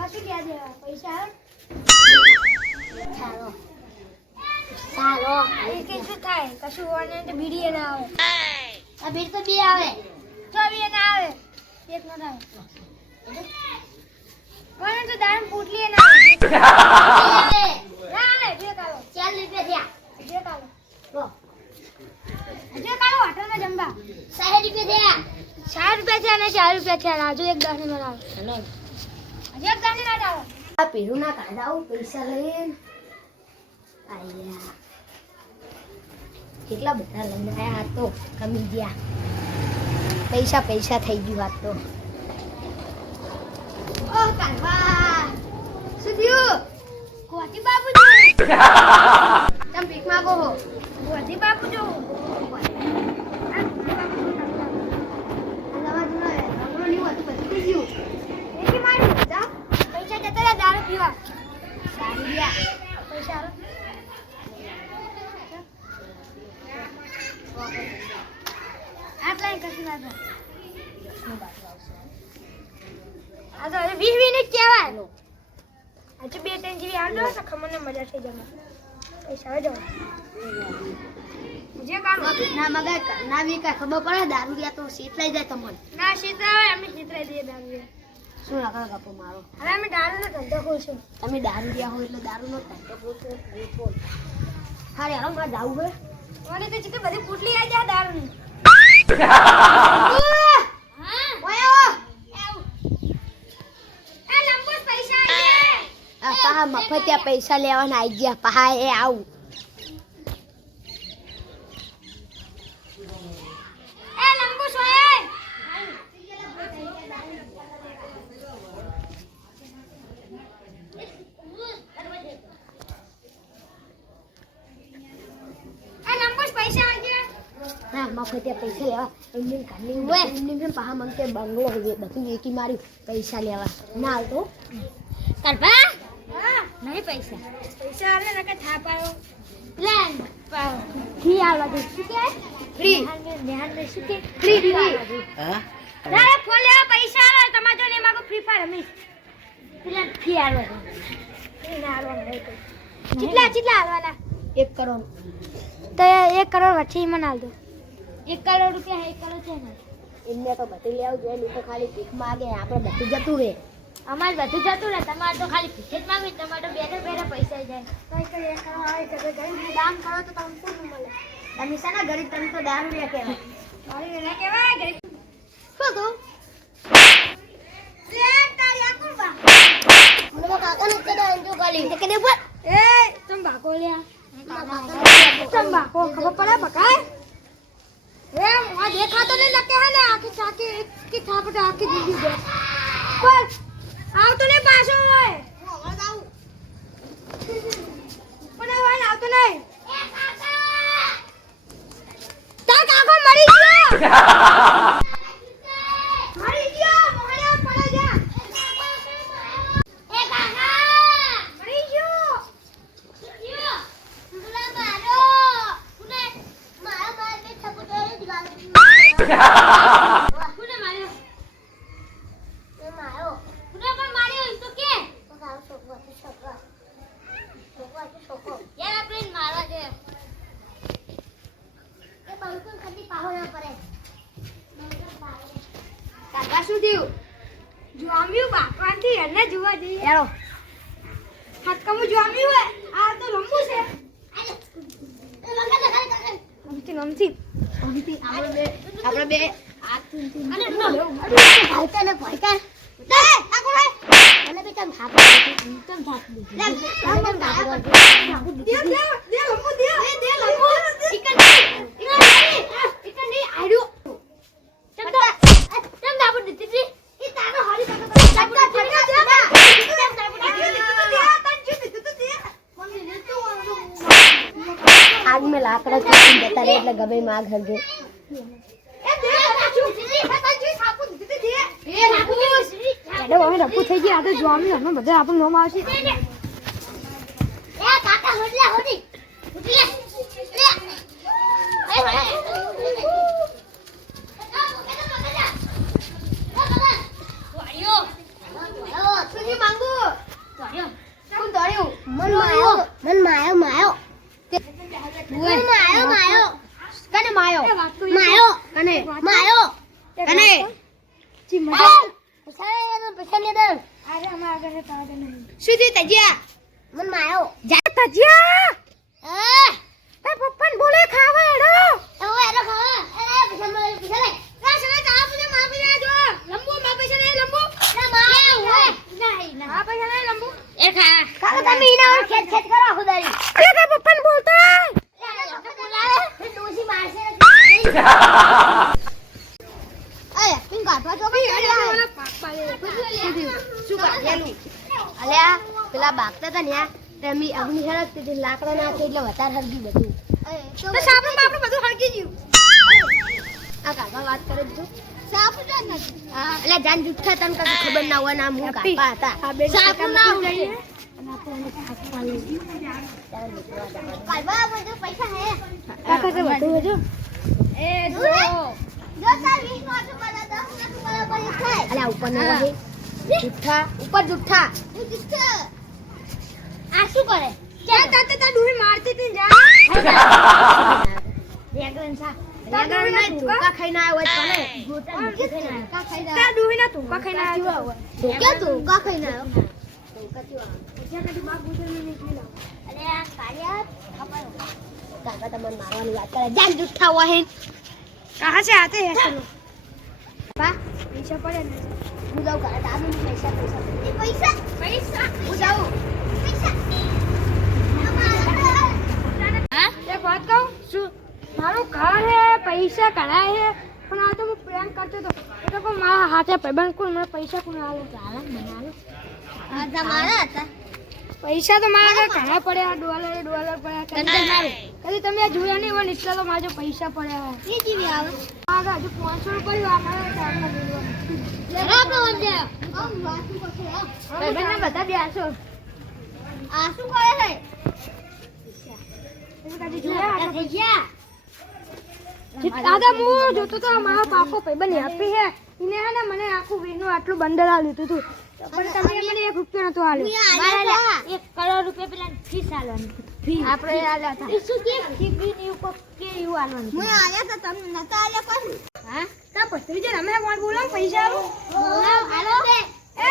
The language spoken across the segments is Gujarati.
આમાં શું ક્યાં દેવા પૈસા ચાલો ચાલો એ કે શું થાય કશું ઓને તો બીડી ના આવે આ બીડ તો બે આવે તો બી ના આવે એક ન આવે કોને તો દાન પૂટલી ના આવે ના આવે જે કાલો 4 રૂપિયા થયા જે કાલો લો જે કાલો હોટલમાં જમવા 60 રૂપિયા થયા 60 રૂપિયા થયા અને 4 રૂપિયા થયા આજુ એક દાને બનાવો ચલો હજી એક દાને ના આવો આ પીરું ના કાઢાવું પૈસા લઈને આયા કેટલા બધા લઈને આયા આ તો કમી ગયા પૈસા થઈ ગયું આ તો ઓ કાઢવા શું થયું ગોતી બાપુ જો તમે ભીખ માંગો હો ગોતી બાપુ જો પૈસા જતા રહ્યા દારૂ પીવા પૈસા આલો. આટલા કશું ના થાય આ તો હવે 20 મિનિટ કહેવાય હજુ 2-3 જેવી આવજો તો ખમણને મજા થઈ જશે પૈસા હવે જવા જે કામ ના મગા ના વી કા ખબર પડે દારૂ લ્યા તો શીતલાઈ જાય તમને ના શીતળા હોય અમે શીતળાઈ દઈએ દારૂ શું લખા ગપો મારો હવે અમે દારૂનો ધંધો ખોલશું તમે દારૂ લ્યા હોય એટલે દારૂ નો ધંધો બોલશો હારે હાલો મારે જાવું હે મને તો ચીકે બધી પુટલી આવી જાય દારૂની પહા મફતિયા પૈસા લેવાના આવી ગયા પહા એ આવું હા મફતિયા પૈસા લેવા એમને કાઢી હોય એમને પહા મંગે બંગલો બધું વેકી માર્યું પૈસા લેવા ના આવતો કરભા હા નહીં પૈસા આલે નકે થાપ આવ્યો પ્લાન પાવ ફ્રી આવવા દે શું કે ફ્રી ધ્યાન દે શું કે ફ્રી હા તારે ફોન લેવા પૈસા આલે તમાર જો ને માગો ફ્રી ફાયર રમીશ પ્લાન ફ્રી આવવા દે ના આવવા નહીં કેટલા આવવાના 1 કરોડ તો 1 કરોડ વચ્ચે મને આલ દો 1 કરોડ રૂપિયા 1 કરોડ છે ને એમને તો બધું લેવું જોઈએ નહીં તો ખાલી ભીખ માગે આપણે બધું જતું રહે અમાર બધું જતું રહે તમારે તો ખાલી ભીખ જ માંગવી તમારે તો બેઠા પૈસા જાય કઈ કઈ એક કરોડ આવે છે ગરીબ દાન કરો તો તમને શું મળે તમે શાના ગરીબ તમે તો દારૂ લે કહેવાય મારી એને કહેવાય ગરીબ શું તું લે તારી આ કોણ બા મને કાકાને કદા અંજો ગાલી તે કેને પર એ તમ બાકો લ્યા તમ બાકો ખબર પડે બકાય એ આ દેખાતો નહીં લકે હે ને આખી ચાકી કે થાપટ આખી દીધી દે બસ આવતો ને પાછો હોય હવે આવું પણ હવે આવતો નહીં એ કાકા તાર કાકો મરી ગયો મરી ગયો મોહણ્યા પડે જા એ કાકા મરી ગયો મારો કોને મારા મારને થપડે દીવાલ કોને માર્યો એ મારો કોને પણ માર્યો એમ તો કે પગાવ છોકરો યાર આપણે મારવા છે એ બલકુલ કદી પાહો ના પડે કાકા શું થયું જોમ્યું બાપરાથી એને જોવા જઈએ યારો હાથકામું જોમ્યું હે આ તો રમવું છે એ લગા લગા નમથી આપણે બે આ તીન અને ભાઈકા લે આ કોલે મને બે તમ થાપ તમ થાપ દે લે તમ થાપ દે લંબુ દે લંબુ ઇકની આડ્યો તમ દાબુ દીધી ઈ તારો હરી તમ આગ में लाकड़ा चुन देता रे એટલે ગમે માં ઘર દે એડો હવે રપુ થઈ ગયા આ તો જોમી હમણાં બધા આપણું નામ આવશે એ કાકા હોડલા હોડી ઉઠલે વાળ્યો સુધી માંગુ કોણ તોડ્યું? મન માયો. મન માયો માયો. મન માયો માયો. કને માયો? માયો. કને માયો. કને જી મજા પૈસા લે દે. અરે અમાર આગળ પાડે નહીં શું થયું તજિયા? મન માયો. જા તજિયા એ એ પપ્પાને બોલે ખાવા એડો હવે એનો ખાવા. એ પૈસા લે. ના સના ચા પૂછે માપી ના જો લંબુ માં પૈસા નહીં લંબુ ના માયો હોય. નહીં ના પૈસા નહીં લંબુ એ ખા. કાકા તમે ઈના ઓર ખેત ખેત કરો ખુદારી. અરે કા પપ્પાને બોલતા ડોસી મારશે. અય પિંક કાઢવા તો પાપા લે શું કાઢેલું? અલ્યા પેલા બાગતા હતા ને તેમ અગ્નિ હરકતી હતી લાકડા નાખે એટલે વધારે હરગી બધું. તો સાપનું બાપનું બધું હળગી ગયું આ કાકા વાત કરે તો સાપ જ નથી. હા એટલે જાન જુઠ્ઠા તને કશું ખબર ના હોય ના હું કાપા હતા. સાપ ના હોય. કાલવા બધું પૈસા હે. કાકા તો બધું હજો એ જો તાર 20 નો આટલું બના 10 નો બરાબર થાય. અલ્યા ઉપર નો હોય. જુઠ્ઠા ઉપર જુઠ્ઠા. જુઠ્ઠા આ શું કરે? ક્યાં તાતે તા ડુહી મારતી તી જા રેગન સા રેગન ના ધોકા ખાઈને આવ્યો હોય તને ગોટા નીચે ખાઈને આવ્યો. કા ખાઈ તા ડુહી ના તુકા ખાઈને આવ્યો ધોકા ધોકા ખાઈને આવ્યો. ધોકા કેવા? જ્યાં કદી બાપ ગુજર ને નીકળી લાવ અરે આ કાળિયા ખબર કાકા તમને મારવાની વાત કરે જાન જુઠ્ઠા હોય હે. कहां से आते हैं चलो બા पीछे पड़े ना હું દઉં કરે તારું પૈસા પૈસા એ પૈસા પૈસા હું દઉં પૈસા हाँ एक बात कहूँ શું મારું ઘર હે પૈસા કઢાય હે પણ આ તો હું પ્રેમ કરતો તો એ તો મારા હાથે ભાઈબંધ કોણ મને પૈસા કોણ આલે ચાલન બનાલો આ તમારા હતા પૈસા તો મારા આગળ ઘણા પડ્યા ડોલર પડ્યા કંદર મારું કદી તમે જોયા નહીં હોય ને એટલા તો મારા જો પૈસા પડ્યા એ જીવી આવે આગળ હજુ 500 રૂપિયા આ મારા ચારમાં દેવાનું બરાબર સમજે આમ વાતું કરશે ભાઈબંધને બધા બેસો આ શું કરે છે તમે કદી જોયા આ થઈ ગયા દાદા હું જોતો તો મારો પાકો ભાઈબંધ હેપી હે એને હે ને મને આખું વીરનું આટલું બંડલ આ લીધું હતું પણ તમે મને 1 રૂપિયો નતો આલ્યો મારા 1 કરોડ રૂપિયા પેલા ફીસ આલવાની ફી આપણે આલ્યા હતા એ શું કે ફી બી ની ઉપર કે એવું આલવાનું હું આયા તો તમને નતા આલ્યા કોણ હા તા પછી જે અમે કોણ બોલો પૈસા આલો હાલો એ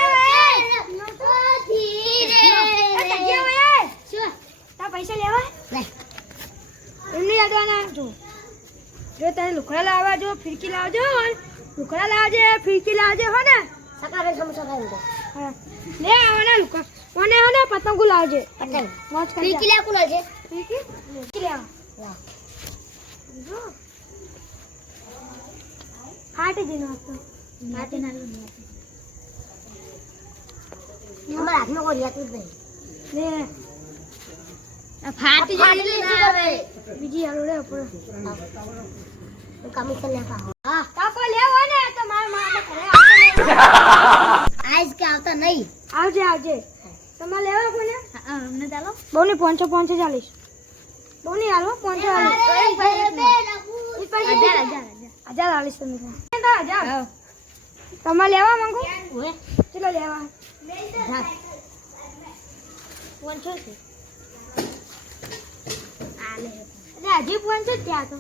નતો ધીરે એ તગ્યા ઓય શું તા પૈસા લેવા લે એમને યાદવાના જો તને લુકડા લાવવા જો ફિરકી લાવજો લુકડા લાવજે ફિરકી લાવજે હો ને સકારે સમોસા ખાઈ લો હા લે આવના લુકડા કોને હો ને પતંગો લાવજે પતંગ મોજ કરી ફ્રી કિલા કુલો છે ફિરકી લેવા જો ફાટી દીનો હતો માટી ના અમાર હાથમાં કોઈ રહેતું જ નહીં લે ફાટી જતી ના આવે બીજી આલો લે ઉપર કમિશન લે ખાઓ હા કાકો લેવો ને તો મારા ઘરે આવજો આજ કે આવતા નહીં આવજે આવજે તમારે લેવા કોને અમને ચાલો બહુની 540 બહુની હાલો 540 આલીશ તમે હજાર તમારે લેવા માંગુ ઓએ ચલો લેવા જા 500 આલે હજી 500 ત્યાં તો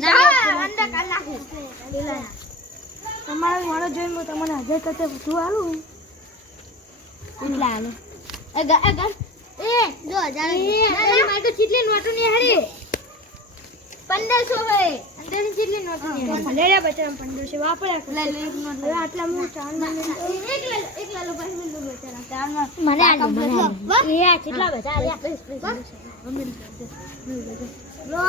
ના અંડા કાલ નાખી તમારો મારો જોઈને હું તમને 1000 કરતા વધુ આલું કેટલા આલે જો હજાર મારે તો ચીટલી નોટો ની હારી 1500 હોય અંદરની ચીટલી નોટો ની હારી ભલે રે બચારા 1500 વાપર્યા લે હવે આટલા હું ચાર એક લાલો પાસે મિલ બેચારા ચારમાં મને આ એ આ કેટલા બધા આલ્યા લો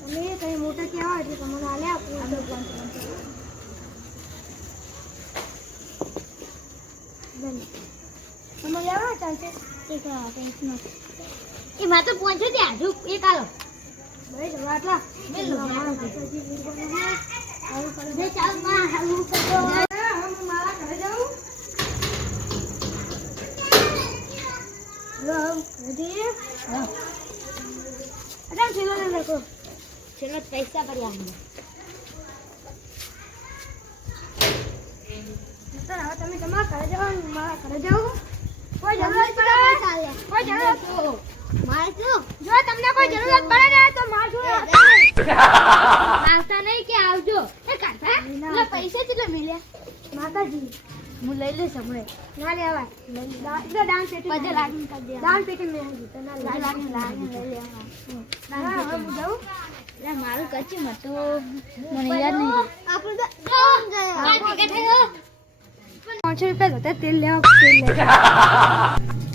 તમે કઈ મોટા કેવા એટલે તમને આલે આપું તમે લેવા ચાલશે એક એ માં તો પહોંચે ત્યાં હજુ એક આલો ભાઈ જવા આટલા મેલ લો હવે જે ચાલ માં હું કરો મારા ઘરે જાઉં લો રેડી અરે ચલો ને લખો ચલો પૈસા ભર્યા હવે તમે તમારા ઘરે જાઓ મારા ઘરે જાઓ કોઈ જરૂરત પડે કોઈ જરૂરત મારે શું જો તમને કોઈ જરૂરત પડે ને તો મારજો આવતા નહીં કે આવજો એ કાકા એટલે પૈસા કેટલા મળ્યા માતાજી હું લઈ લઈશ હમણે ના લેવાય જો દાન પેટી 5 લાખ ની કરી દે દાન પેટી મેં આવી તો ના 5 લાખ ની લાખ લઈ લેવા હા હવે હું જાઉં એટલે મારું કચ્ચું મતું મને યાદ નહીં આપણે તો ₹500 જતા તેલ લેવા તેલ લેવા